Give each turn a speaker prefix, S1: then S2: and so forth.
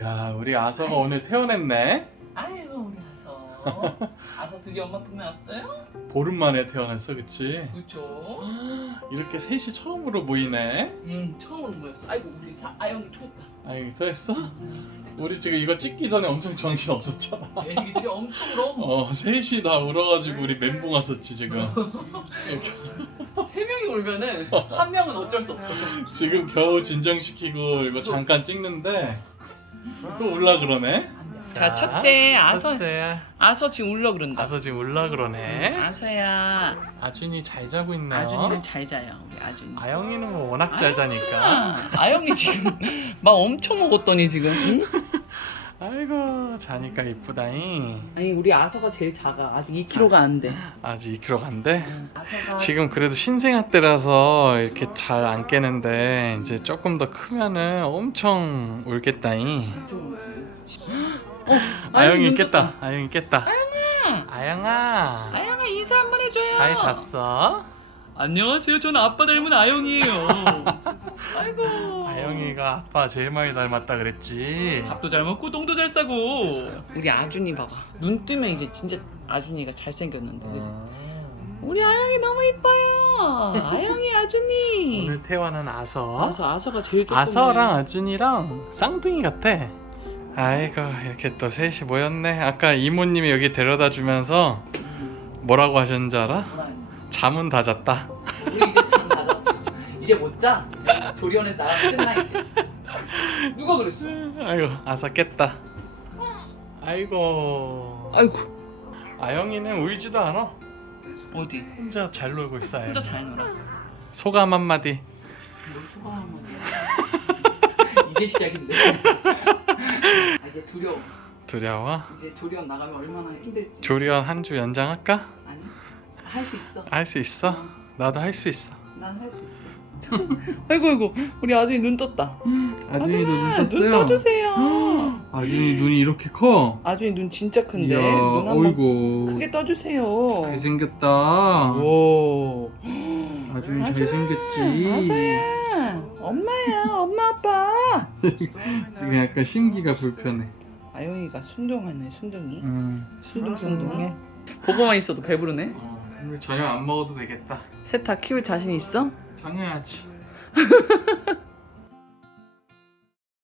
S1: 야 우리 아서가 오늘 태어났네.
S2: 아이고 우리 아서 아서 드디어 엄마 품에 왔어요?
S1: 보름 만에 태어났어, 그치?
S2: 그쵸?
S1: 이렇게 셋이 처음으로 모이네.
S2: 응 처음으로 모였어 아이고 우리 사, 아영이 토했다
S1: 아니 또 했어? 우리 지금 이거 찍기 전에 엄청 정신 없었잖아.
S2: 애기들이 엄청 울어
S1: 어 셋이 다 울어가지고 우리 멘붕 왔었지 지금. 지금,
S2: 세 명이 울면은 한 명은 어쩔 수 없어
S1: 지금 겨우 진정시키고 이거 잠깐 찍는데 또 울라 그러네.
S2: 자 첫째 아서
S1: 첫째.
S2: 아서 지금 울려 그런다
S1: 아서 지금 울라 그러네.
S2: 아서야
S1: 아준이 잘 자고 있나요?
S2: 아준이는 잘 자요 우리 아준이
S1: 아영이는 뭐 워낙 잘 자니까.
S2: 아영이 지금 막 엄청 먹었더니 지금 응?
S1: 자니까 이쁘다잉.
S2: 아니 우리 아서가 제일 작아 아직 2kg가 안 돼
S1: 아직 2kg 간대.
S2: 아서가
S1: 지금 그래도 신생아 때라서 이렇게 잘 안 깨는데 이제 조금 더 크면은 엄청 울겠다잉.
S2: 어,
S1: 아영이
S2: 눈
S1: 있겠다.
S2: 떴다.
S1: 아영이 있겠다. 아영아.
S2: 아영아 인사 한번 해줘요
S1: 잘 잤어?
S2: 안녕하세요 저는 아빠 닮은 아영이에요 아이고
S1: 아 영이가 아빠 제일 많이 닮았다 그랬지.
S2: 밥도 잘 먹고 똥도 잘 싸고 우리 아준이 봐봐 눈 뜨면 이제 진짜 아준이가 잘생겼는데 그지?
S1: 음.
S2: 우리 아영이 너무 이뻐요 아영이 아준이
S1: 오늘 태화는 아서.
S2: 아서 아서가 제일 조금
S1: 아서랑 아준이랑 쌍둥이 같아. 아이고 이렇게 또 셋이 모였네. 아까 이모님이 여기 데려다 주면서 뭐라고 하셨는지 알아? 잠은 다 잤다.
S2: 우리 이제 이제 못 자 조리원에서 나랑 끝나 이제 누가 그랬어?
S1: 아이고 아서 깼다. 아이고
S2: 아이고
S1: 아영이는 울지도 않아.
S2: 어디?
S1: 혼자 잘 놀고 있어. 아영이.
S2: 혼자 잘 놀아
S1: 소감 한마디.
S2: 뭘 소감 한번 이제 시작인데 아, 이제 두려워
S1: 두려워?
S2: 이제 조리원 나가면 얼마나 힘들지
S1: 조리원 한 주 연장할까?
S2: 아니 할 수 있어
S1: 할 수 있어? 나도 할 수 있어.
S2: 난 할 수 있어 아이고 아이고 우리 아준이 눈 떴다
S1: 아준이도
S2: 아준아, 눈 떠주세요
S1: 아준이 눈이 이렇게 커.
S2: 아준이 눈 진짜 큰데
S1: 이야,
S2: 눈 한번
S1: 어이구.
S2: 크게 떠주세요
S1: 잘생겼다.
S2: 오
S1: 아준이 잘생겼지.
S2: 아서야 엄마야 엄마 아빠
S1: 지금 약간 심기가 불편해.
S2: 아영이가 순둥하네 순둥이
S1: 음.
S2: 순둥순둥해 보고만 있어도 배부르네
S1: 어, 오늘 저녁 안 먹어도 되겠다.
S2: 셋다 키울 자신 있어?
S1: 당연하지.